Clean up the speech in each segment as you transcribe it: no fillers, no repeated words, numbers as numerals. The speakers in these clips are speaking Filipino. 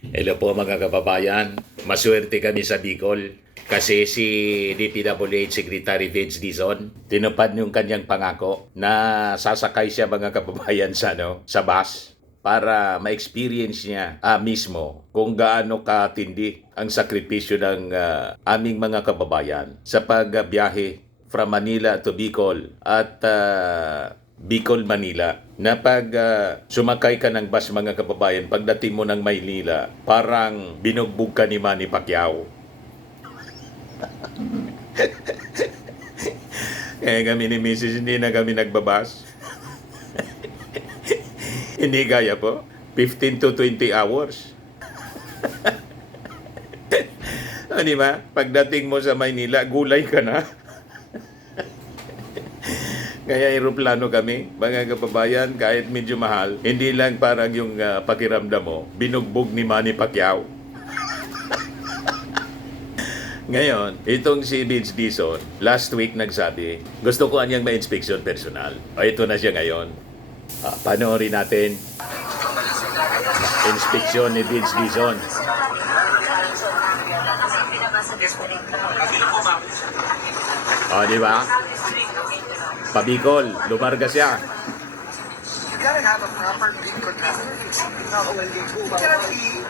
Hello po mga kababayan. Maswerte kami sa Bicol kasi si DPWH Secretary Vince Dizon tinupad yung kanyang pangako na sasakay siya mga kababayan sa bus para ma-experience niya mismo kung gaano katindi ang sakripisyo ng aming mga kababayan sa pagbiyahe from Manila to Bicol at Bicol, Manila, na pag sumakay ka ng bus mga kababayan, pagdating mo ng Maynila, parang binugbog ka ni Manny Pacquiao. Kaya kami ni Mrs. hindi na kami nagbabas. Hindi kaya po. 15 to 20 hours. O, di ba? Pagdating mo sa Maynila, gulay ka na. Kaya aeroplano kami, mga kababayan, kahit medyo mahal, hindi lang parang yung pakiramdam mo, binugbog ni Manny Pacquiao. Ngayon, itong si Vince Dizon, last week nagsabi, gusto ko anyang ma-inspeksyon personal. O ito na siya ngayon. Panoorin natin. Inspeksyon ni Vince Dizon. O, di ba? Pabicol, lumarga siya. You gotta have a proper big contractor. It cannot be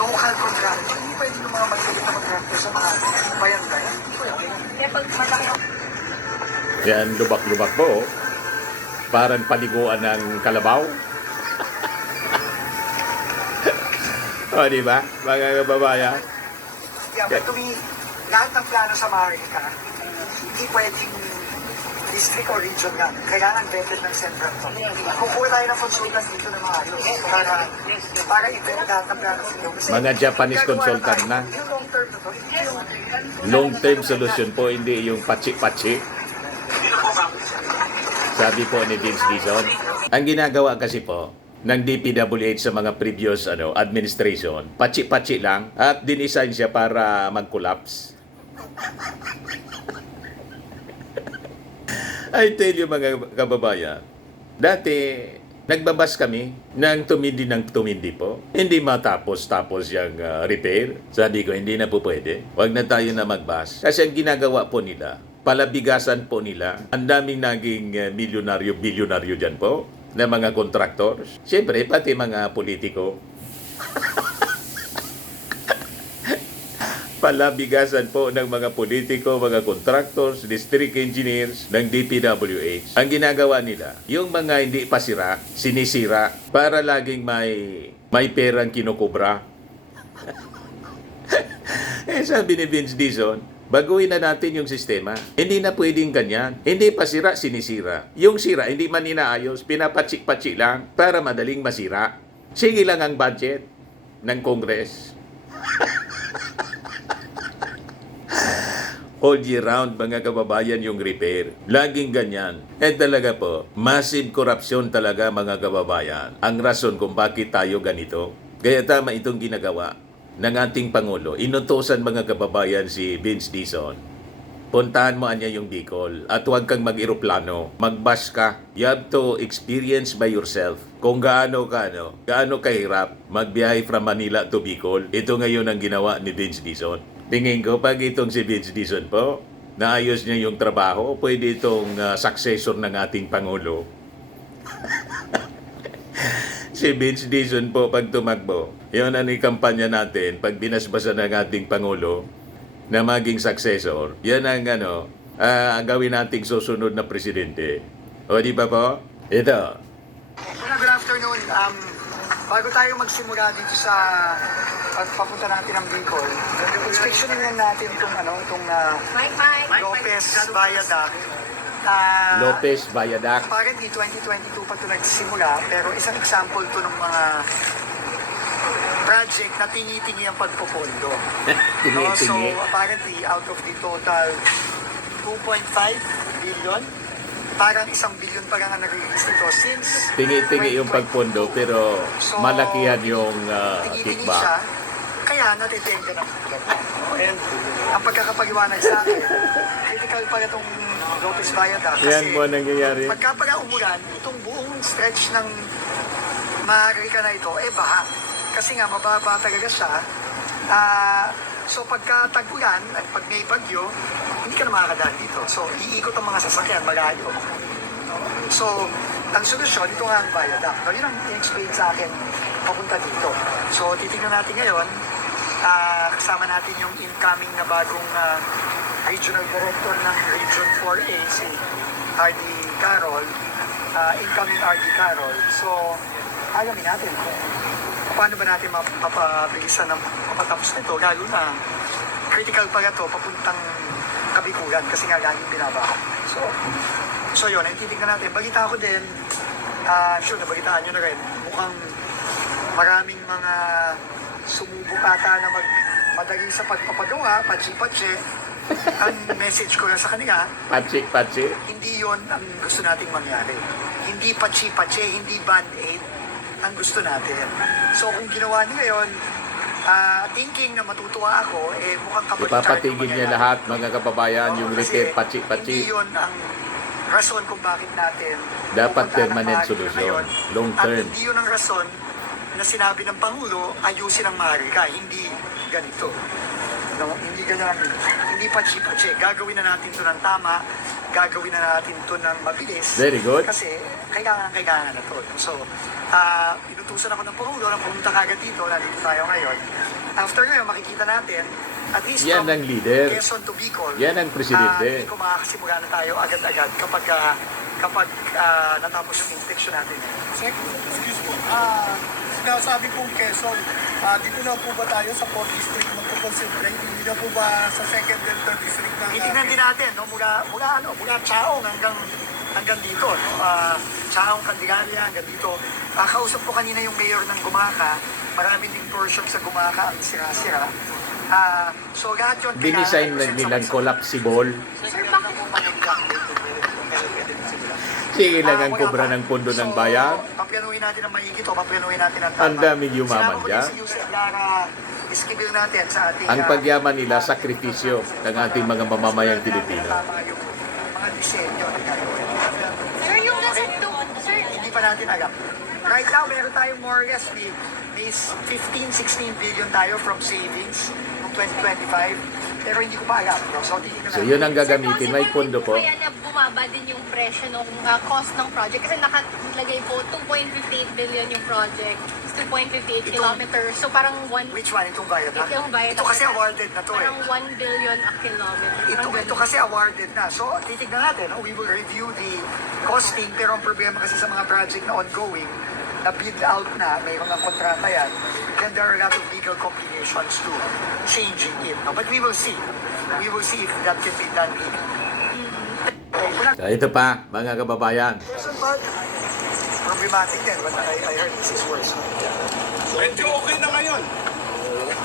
local contractor. Hindi pwede yung mga magsalit na contractor sa mga bayan-bayan. Yan, lubak-lubak po. Parang paliguan ng kalabaw. O, di ba? Mga kababayan. Yeah, but to me, lahat ng plano sa Marika, hindi pwedeng district or region lang. Kailangan vetted ng central to. Kukuha tayo ng consultant dito na maayos para i-vet lahat ng plano sa iyo. Mga Japanese consultant na. Yung long term na to, hindi yung Long-term solution po, hindi yung pachi-pachi. Sabi po ni Vince Dizon. Ang ginagawa kasi po ng DPWH sa mga previous administration, pachi-pachi lang at dinisign siya para mag-collapse. I tell you mga kababayan, dati nagbabas kami ng tumindi po. Hindi matapos-tapos yung repair. Sabi ko, hindi na po pwede. Huwag na tayo na magbas. Kasi ang ginagawa po nila, palabigasan po nila. Ang daming naging milyonaryo-bilyonaryo dyan po na mga contractors. Siyempre, pati mga politiko. Palabigasan po ng mga politiko, mga contractors, district engineers ng DPWH. Ang ginagawa nila, yung mga hindi pasira, sinisira para laging may perang kinukubra. Sabi ni Vince Dizon, baguhin na natin yung sistema. Hindi na pwedeng ganyan. Hindi pasira, sinisira. Yung sira, hindi man inaayos, pinapatsik-patsik lang para madaling masira. Sige lang ang budget ng Congress. All year round, mga kababayan, yung repair. Laging ganyan. Talaga po, massive corruption talaga, mga kababayan. Ang rason kung bakit tayo ganito. Kaya tama itong ginagawa ng ating Pangulo. Inutusan, mga kababayan, si Vince Dizon. Puntahan mo anya yung Bicol at huwag kang mag-eroplano. Mag-bus ka. You have to experience by yourself kung gaano kahirap magbiyahe from Manila to Bicol. Ito ngayon ang ginawa ni Vince Dizon. Tingin ko, pag itong si Vince Dizon po, naayos niya yung trabaho, pwede itong successor ng ating Pangulo. Si Vince Dizon po, pag tumakbo, yun ang kampanya natin, pag binasbasa ng ating Pangulo, na maging successor, yan ang ang gawin nating susunod na presidente. O, di ba po? Ito. Good afternoon. Bago tayo magsimula dito sa pagpapunta natin ng Bicol, inspeksyonin lang natin itong Lopez Viaduct. Lopez Viaduct. Apparently, 2022 pa ito nagsimula, pero isang example to ng mga project na tingi-tingi ang pagpopondo. So, apparently, out of the total 2.5 billion, parang 1 billion pa nga nag-release nito since Tingi-tingi yung pagpondo, pero malakihan yung tingi-tingi kickback. siya, kaya natitengga ng And ang pagkakapaliwanag sa akin, critical pala itong Lopez Viaduct kasi Yan po nangyayari. pagka umulan, itong buong stretch ng Marika na ito, baha. Kasi nga, mababa talaga siya. So pagka tag-ulan at pag may bagyo, hindi ka na makakadaan dito. So iikot ang mga sasakyan, malayo. So, ang solusyon, ito nga ang viaduct. No, yun ang in-explain sa akin papunta dito. So, titignan natin ngayon, kasama natin yung incoming na bagong regional director ng Region 4A, si RD Carol, incoming RD Carol. So, alamin natin kung paano ba natin mapapabilisan ng mapatapos nito, lalo na critical pala to papuntang Kabikulan kasi nga laging binabaha. So yun, ang titignan natin. Balita ko din, sure, nabalitaan nyo na rin, mukhang maraming mga sumubok ata na madali sa pagpapagawa, patsi-patsi. Ang message ko lang sa kanila, Patsik. hindi yon ang gusto nating mangyari. Hindi patsi-patsi, hindi band-aid ang gusto natin. So kung ginawa nila yun, thinking na matutuwa ako, mukhang kabalitaan Ipapatigil niya lahat, mga kababayan, yung repair, Hindi patsik. yun ang rason kung bakit natin Dapat pupuntahan ang permanent Maharlika solusyon, ngayon. long At term. hindi yun ang rason na sinabi ng Pangulo, ayusin ang Maharlika. Hindi ganito. No? Hindi ganyan. Hindi patsi-patsi. Gagawin na natin to ng tama. Gagawin na natin to ng mabilis. Very good. Kasi kailangan na to. So, inutusan ako ng Pangulo na pumunta kagad dito. Nandito tayo ngayon. After ngayon, makikita natin at least Yan from ang leader. Quezon to Bicol. Yan ang presidente. Hindi ko makakasimula na tayo agad-agad kapag natapos yung inspection natin. Sec, excuse po. Sinasabi pong Quezon, dito na po ba tayo sa 4th District magpo-concentrate? Hindi na po ba sa 2nd and 3rd District ng... Titignan din natin, no? mula Chaong hanggang dito. No? Chaong, Candelaria, hanggang dito. Kausap ko kanina yung mayor ng Gumaca. Marami ding portion sa Gumaca ang sira-sira. So lahat yun... Dinisign na nilang collapsible. Sir, bakit mo Sige lang ang kobra ng pondo ng bayan. Paplanuhin natin ang mahigit o paplanuhin natin ang Ang daming yumaman dyan. Sinama ko din si Yusef Lara, iskibil natin sa ating... Ang pagyaman nila, sakripisyo ng ating mga mamamayang Pilipino. Tama yung mga disenyo na gagawin. Sir, yung nasa sir, Hindi pa natin alam. Right now, meron tayong more or less, may 15-16 billion tayo from savings noong 2025. Pero hindi ko pa alam. So, titignan So natin. yun ang gagamitin. May pondo po. Kaya na bumaba din yung presyo ng cost ng project. Kasi nakalagay po 2.58 billion yung project. 2.58 kilometers. So parang Which one? Itong viaduct? Itong viaduct. Ito kasi awarded na to eh. parang 1 billion a kilometer. Ito kasi awarded na. So, titignan natin. No? We will review the costing. Pero ang problema kasi sa mga project na ongoing, na bid out na, mayroon ng kontrata yan, then there are a lot of legal complications to changing it. No? But we will see. We will see if that can be done. So ito pa, mga kababayan. Person part, problematic din. But I heard this is worse. Medyo okay na ngayon.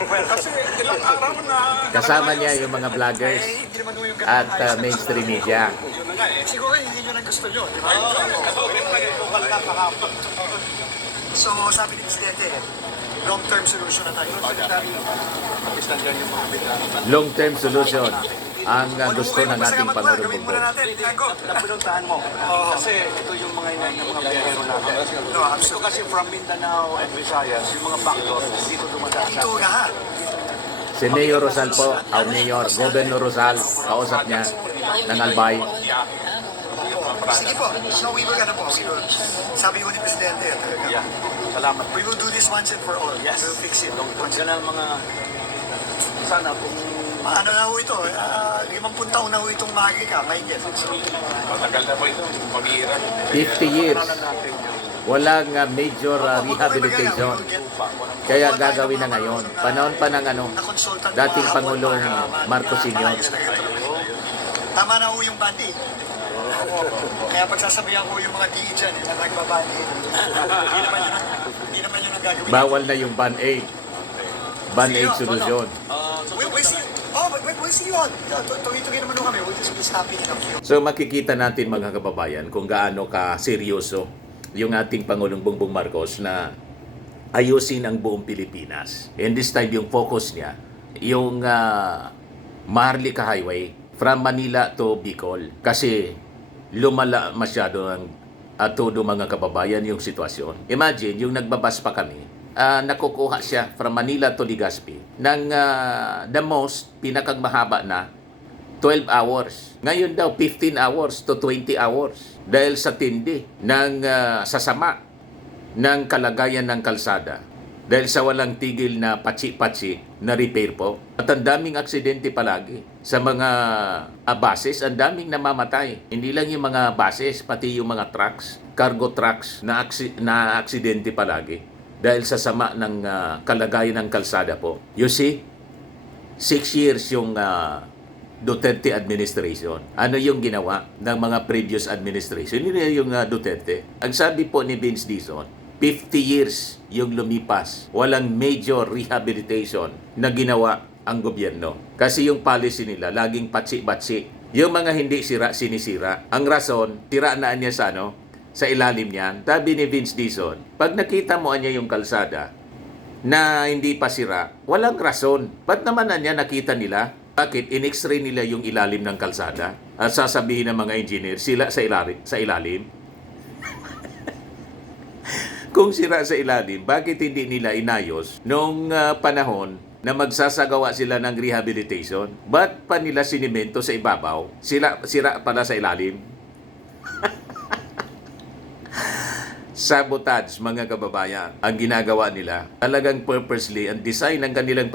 Kasi ilang araw na... Kasama niya yung mga vloggers Hindi naman yung ganun at ayos na mainstream media. Yun na nga eh. Siguro hindi yun ang gusto nyo, di ba? Lokal na kahapon. So, sabi ni Presidente, long-term solution na tayo. Tapos nandiyan yung mga bigla. Long-term solution ang gusto ng ating Pangulong Gawin muna Bongbong. natin, Tango. Napinuntahan mo. Kasi ito yung mga inahin ng mga biyahero natin. No, Ito kasi from Mindanao and Visayas, yung mga backdoor, dito dumadaan. Ito lahat. Si Mayor Rosal po, ang Mayor, Governor Rosal, kausap niya ng Albay. Sige po. So, we will, sabi ko ni Presidente, talaga. Yeah. Salamat. We will do this once and for all. Yes. We'll fix it. Yan ang mga... Sana kung... Ano na ho ito? 50 taon na ho itong Maharlika. May guess. Matagal na po ito. Pag-iira. 50 years, walang major rehabilitation. Kaya gagawin na ngayon. Panahon pa ng Na-consultant dating ko Pangulong hapon, Marcos Sr. Tama na ho yung bandi. Kaya pagsasabihan ko yung mga DE dyan, na nagbabandi. Hindi naman yun ang gagawin. Bawal na yung Ban-Aid. Ban-Aid solusyon. We'll see. Oh, but we'll see you on. Tuloy-tuloy naman ho kami. We'll just be stopping in a few. So makikita natin mga kababayan kung gaano ka seryoso yung ating Pangulong Bongbong Marcos na ayusin ang buong Pilipinas. And this time yung focus niya, yung Maharlika Highway from Manila to Bicol. Kasi lumala masyado ang todo mga kababayan yung sitwasyon. Imagine, yung nagbabas pa kami, nakukuha siya from Manila to Legazpi ng the most pinakang mahaba na 12 hours. Ngayon daw 15 hours to 20 hours dahil sa tindi ng sasama ng kalagayan ng kalsada. Dahil sa walang tigil na patsi-patsi na repair po. At ang daming aksidente palagi. Sa mga buses, ang daming namamatay. Hindi lang yung mga buses, pati yung mga trucks, cargo trucks na aksidente palagi. Dahil sa sama ng kalagayan ng kalsada po. You see, 6 years yung Duterte administration. Ano yung ginawa ng mga previous administration? Yun yung Duterte. Ang sabi po ni Vince Dizon, 50 years yung lumipas. Walang major rehabilitation na ginawa ang gobyerno. Kasi yung policy nila, laging patsi-patsi. Yung mga hindi sira, sinisira. Ang rason, tiraan niya sa ilalim niyan. Sabi ni Vince Dizon, pag nakita mo niya yung kalsada na hindi pa sira, walang rason. Ba't naman niya nakita nila? Bakit? In-x-ray nila yung ilalim ng kalsada. At sasabihin ng mga engineer, sila sa ilalim. Kung sira sa ilalim, bakit hindi nila inayos nung panahon na magsasagawa sila ng rehabilitation? Ba't pa nila sinimento sa ibabaw? Sira pala sa ilalim? Sabotage, mga kababayan, ang ginagawa nila. Talagang purposely, ang design ng kanilang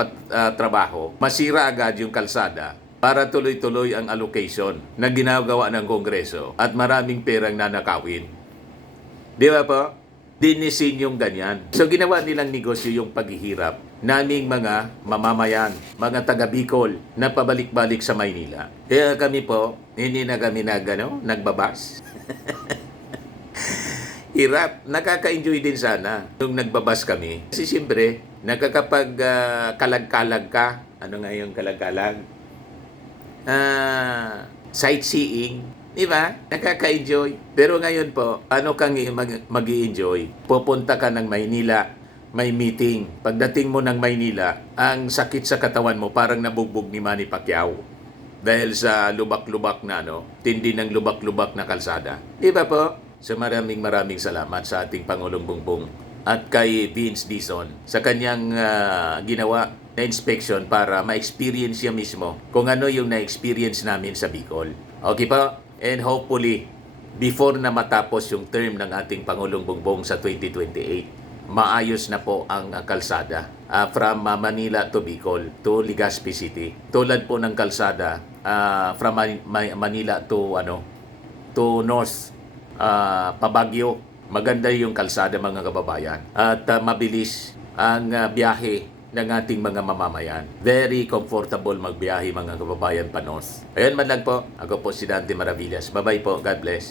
trabaho, masira agad yung kalsada para tuloy-tuloy ang allocation na ginagawa ng Kongreso at maraming perang nanakawin. Di ba po? Dinisin yung ganyan. So ginawa nilang negosyo yung paghihirap naming mga mamamayan, mga taga Bicol na pabalik-balik sa Maynila. Kaya kami po, hindi na kami nagbabas. Hirap. Nakaka-enjoy din sana nung nagbabas kami. Kasi siyempre, nakakapag kalag-kalag ka. Ano nga yung kalag-kalag? Sightseeing. Di ba? Nakaka-enjoy. Pero ngayon po, ano kang mag-i-enjoy? Pupunta ka ng Maynila, may meeting. Pagdating mo ng Maynila, ang sakit sa katawan mo parang nabugbog ni Manny Pacquiao. Dahil sa lubak-lubak na, tindi ng lubak-lubak na kalsada. Di ba po? So maraming salamat sa ating Pangulong Bongbong at kay Vince Dizon sa kanyang ginawa na inspection para ma-experience siya mismo kung ano yung na-experience namin sa Bicol. Okay po? And hopefully, before na matapos yung term ng ating Pangulong Bongbong sa 2028, maayos na po ang kalsada from Manila to Bicol to Legazpi City. Tulad po ng kalsada from Manila to North, Pabagyo. Maganda yung kalsada, mga kababayan. At mabilis ang biyahe ng ating mga mamamayan. Very comfortable magbiyahe, mga kababayan, pa north. Ayan man lang po. Ako po si Dante Maravillas. Bye-bye po. God bless.